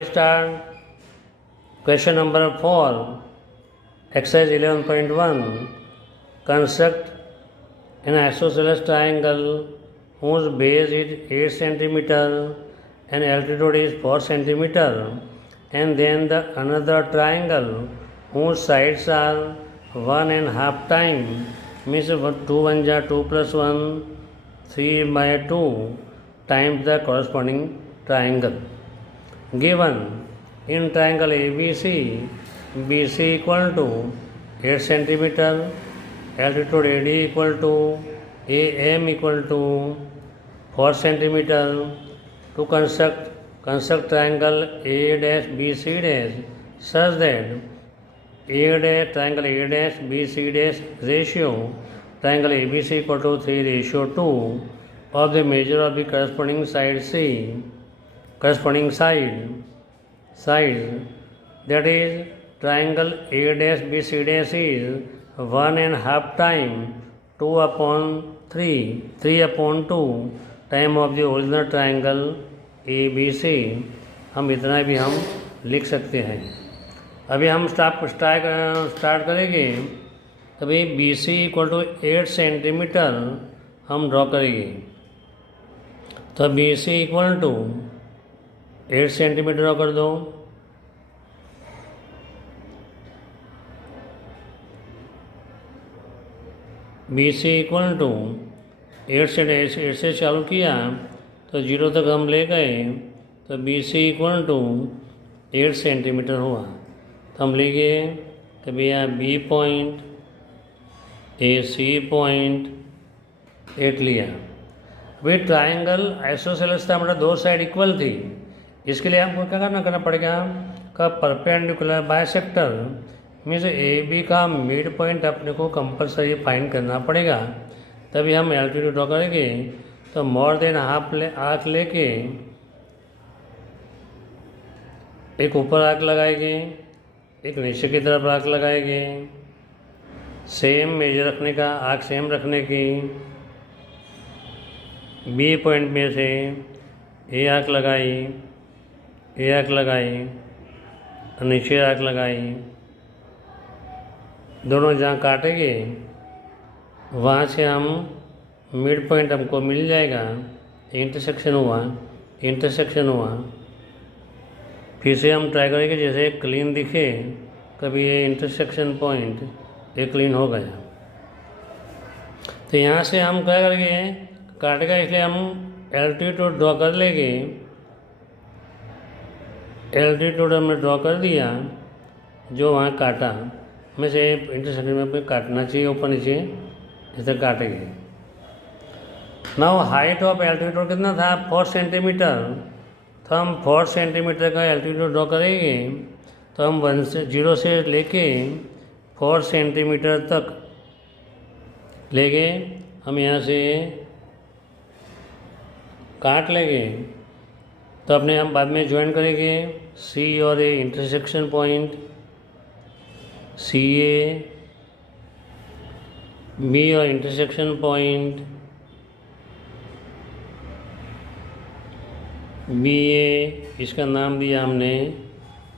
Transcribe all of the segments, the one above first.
Start question number 4, exercise 11.1. Construct an isosceles triangle whose base is 8 centimeter and altitude is 4 centimeter, and then the another triangle whose sides are 1.5 time, means 2 1 ja 2 plus 1, 3 by 2 times the corresponding triangle. Given in triangle ABC, BC equal to 8 centimeter, altitude AD equal to AM equal to 4 centimeter, to construct triangle A dash BC dash such that A dash triangle A dash BC dash ratio triangle ABC equal to 3:2 of the measure of the corresponding side that is triangle A dash BC dash is 1.5 time 3/2 time of the original triangle ABC. हम इतना भी हम लिख सकते हैं. अभी हम start करेंगे. तभी BC इक्वल टू 8 सेंटीमीटर हम ड्रॉ करेंगे. तो BC equal to 8 centimetre draw कर दो. BC इक्वल टू 8 से चालू किया तो 0 तक हम ले गए, तो BC इक्वल टू 8 सेंटीमीटर हुआ. तो हम लिखे कि भैया B पॉइंट AC पॉइंट 8 लिया. वे ट्राइंगल आइसोसेलेस था, मतलब दो साइड इक्वल थी. इसके लिए हमको क्या करना पड़ेगा का परपेंडिकुलर बाइसेक्टर मीन्स AB का मिड पॉइंट अपने को कंपलसरी फाइंड करना पड़ेगा. तभी हम एल्टीट्यूड ड्रॉ करेंगे. तो मोर देन हाफ आर्क लेके एक ऊपर आर्क लगाएंगे, एक नीचे की तरफ आर्क लगाएंगे. सेम मेजर रखने का, आर्क सेम रखने की. B पॉइंट में से ए आर्क लगाई, नीचे आर्क लगाई. दोनों जहाँ काटेंगे वहाँ से हम मिड पॉइंट हमको मिल जाएगा. इंटरसेक्शन हुआ. फिर से हम ट्राई करेंगे जैसे क्लीन दिखे. कभी ये इंटरसेक्शन पॉइंट ये क्लीन हो गया. तो यहाँ से हम क्या करेंगे, काटेगा, इसलिए हम एल्टीट्यूड ड्रॉ कर लेंगे. एल्टीट्यूड हमने ड्रॉ कर दिया जो वहाँ काटा में से इंटरसेक्शन में पे काटना चाहिए, ऊपर नीचे इधर काटेंगे. नाउ हाइट ऑफ एल्टीट्यूड कितना था 4 सेंटीमीटर. तो हम 4 सेंटीमीटर का एल्टीट्यूड ड्रॉ करेंगे. तो हम 0 से लेके 4 सेंटीमीटर तक लेंगे. हम यहाँ से काट लेंगे. तो अपने हम बाद में ज्वाइन करेंगे C और A intersection point, CA, B और इंटरसेक्शन पॉइंट, BA, इसका नाम दिया हमने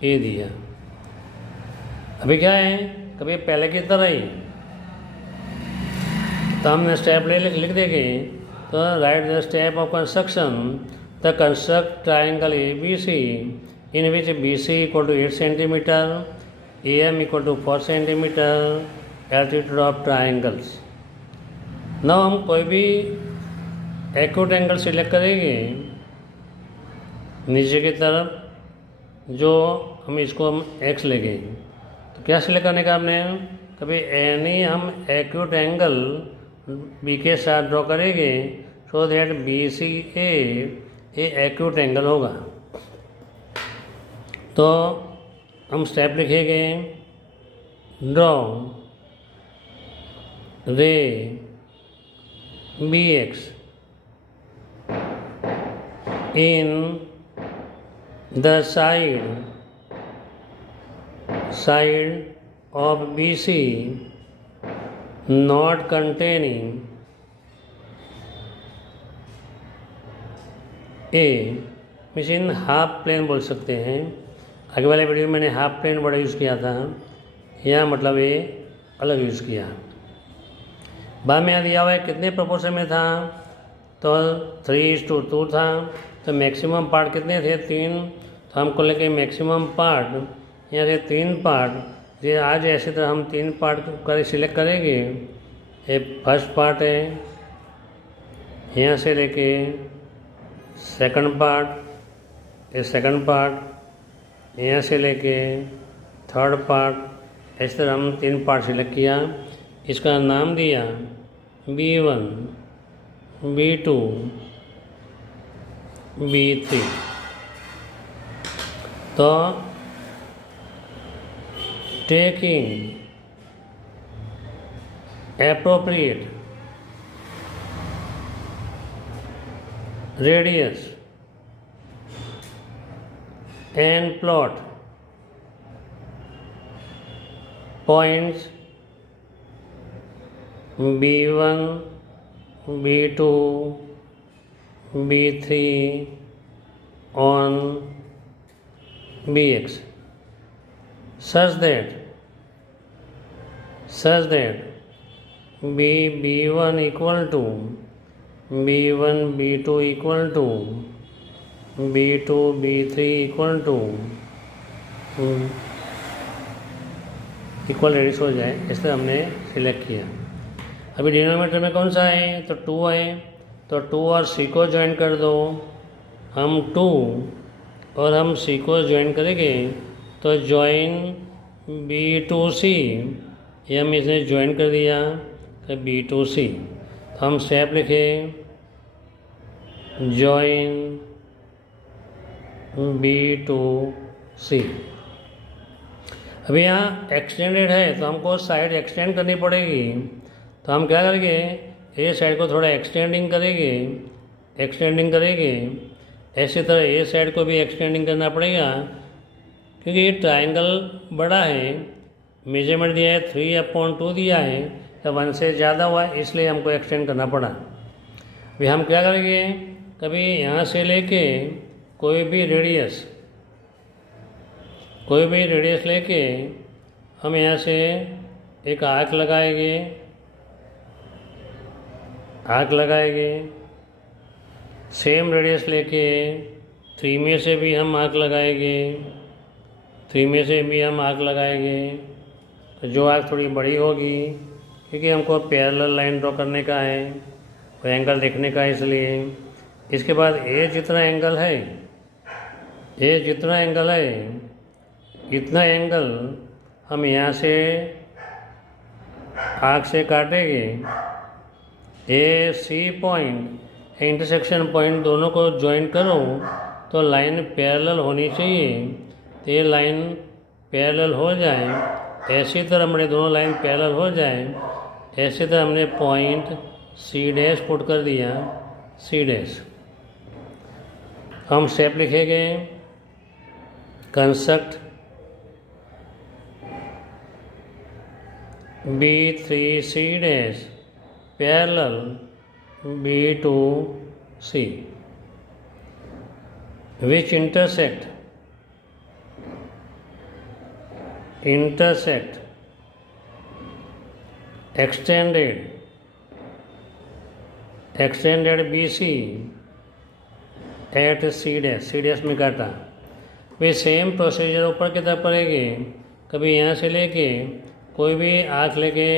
A दिया. अभी क्या है, कभी पहले की तरह ही तो हमने स्टेप लिख देंगे. तो right the step of construction. The construct triangle ABC in which BC equal to 8 centimeter, AM equal to 4 centimeter, altitude of triangles. Now हम कोई भी एक्यूट एंगल सिलेक्ट करेंगे नीचे की तरफ, जो हम इसको हम X लेंगे. तो क्या सिलेक्ट करने का हमने, कभी एनी हम एक्यूट एंगल B के साथ ड्रॉ करेंगे सो दैट BCA ये एक्यूट एंगल होगा. तो हम स्टेप लिखेंगे, ड्रॉ रे BX in the side of BC not containing A means in half plane बोल सकते हैं। आगे वाले वीडियो में मैंने हाफ प्लेन वर्ड यूज़ किया था, यहाँ मतलब ये अलग यूज़ किया। बाद में यहाँ दिया हुआ है कितने प्रोपोर्शन में था, तो 3:2 था। तो मैक्सिमम पार्ट कितने थे, 3। तो हमको लेके मैक्सिमम पार्ट यहाँ से 3 पार्ट, ये आज ऐसी तरह हम 3 पार्ट कर सिलेक्ट करेंगे। ये फर्स्ट पार्ट है, यहाँ से लेके सेकंड पार्ट, ये सेकंड पार्ट, यहाँ से लेके थर्ड पार्ट, इस तरह हम 3 पार्ट सिलेक्ट किया। इसका नाम दिया B1, B2, B3। तो taking appropriate radius and plot points B1, B2, B3 on Bx such that B1 equal to B1, B2 equal to B2, B3 equal to equal radius हो जाए, इस तरह हमने सिलेक्ट किया। अभी डिनोमिनेटर में कौन सा है, तो 2 है। तो 2 और C को ज्वाइन कर दो। हम 2 और हम C को ज्वाइन करेंगे तो ज्वाइन B2C, ये हम इसने ज्वाइन कर दिया तो B2C। तो हम स्टेप लिखे ज्वाइन B2C। अभी यहाँ एक्सटेंडेड है तो हमको साइड एक्सटेंड करनी पड़ेगी। तो हम क्या करेंगे, ए साइड को थोड़ा एक्सटेंडिंग करेंगे। ऐसी तरह ए साइड को भी एक्सटेंडिंग करना पड़ेगा, क्योंकि ये ट्रायंगल बड़ा है। मेजरमेंट दिया है 3/2 दिया है, तो 1 से ज़्यादा हुआ है, इसलिए हमको एक्सटेंड करना पड़ा। अभी हम क्या करेंगे, कभी यहाँ से लेके कोई भी रेडियस लेके हम यहाँ से एक आर्क लगाएंगे। सेम रेडियस लेके 3 में से भी हम आर्क लगाएंगे। तो जो आर्क थोड़ी बड़ी होगी, क्योंकि हमको पैरेलल लाइन ड्रॉ करने का है, कोई एंगल देखने का है, इसलिए इसके बाद ये जितना एंगल है, इतना एंगल हम यहाँ से आर्क से काटेंगे। ए सी पॉइंट, इंटरसेक्शन पॉइंट दोनों को ज्वाइन करो तो लाइन पैरेलल होनी चाहिए। तो ये लाइन पैरेलल हो जाए, ऐसी तरह हमारे दोनों लाइन पैरेलल हो जाए, ऐसी तरह हमने पॉइंट C' पुट कर दिया, C'। हम स्टेप लिखेंगे construct B3C' parallel B2C which intersect extended BC at C' में काटा। वे सेम प्रोसीजर ऊपर की तरफ पड़ेगी। कभी यहाँ से लेके कोई भी आर्क लेके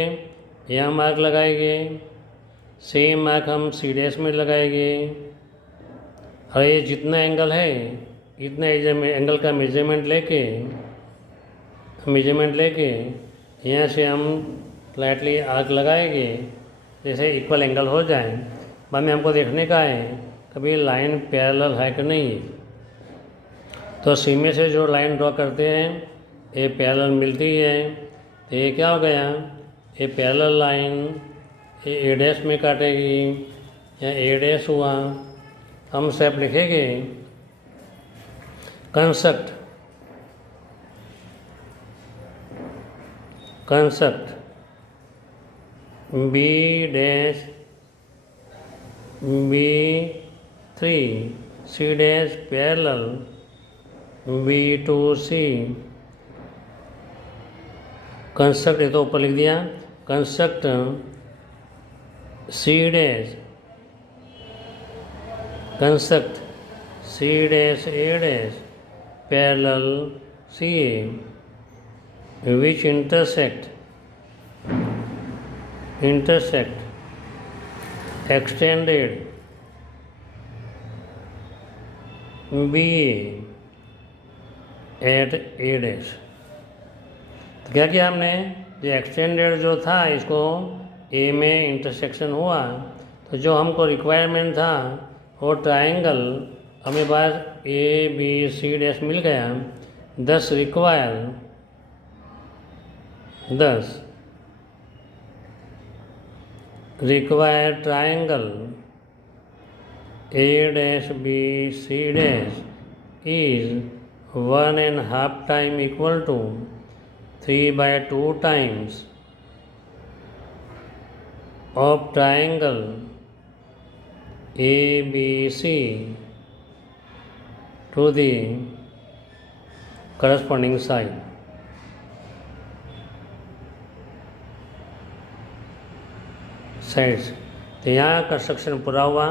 यहाँ मार्क लगाएंगे, सेम मार्क हम C' में लगाएंगे। और ये जितना एंगल है, इतना एंगल का मेजरमेंट लेके यहाँ से हम फ्लैटली आर्क लगाएंगे, जैसे इक्वल एंगल हो जाए। बाद में हमको देखने का है कभी लाइन पैरेलल है कि नहीं। तो सी में से जो लाइन ड्रॉ करते हैं ये पैरेलल मिलती है, तो ये क्या हो गया, ये पैरेलल लाइन ये A' में काटेगी, या A' हुआ। हम स्टेप लिखेंगे construct B' B3 C dash parallel B to C। Construct, ये तो ऊपर लिख दिया, construct C dash, construct C dash A dash parallel CA which intersect extended BA at A dash। तो क्या किया हमने, जो एक्सटेंडेड जो था इसको ए में इंटरसेक्शन हुआ, तो जो हमको रिक्वायरमेंट था वो ट्राइंगल हमें पास ए बी सी डैश मिल गया। 10 require triangle A dash B C dash is 1.5 time equal to 3/2 times of triangle ABC to the corresponding side। Sides. तो यहाँ कंस्ट्रक्शन पूरा हुआ।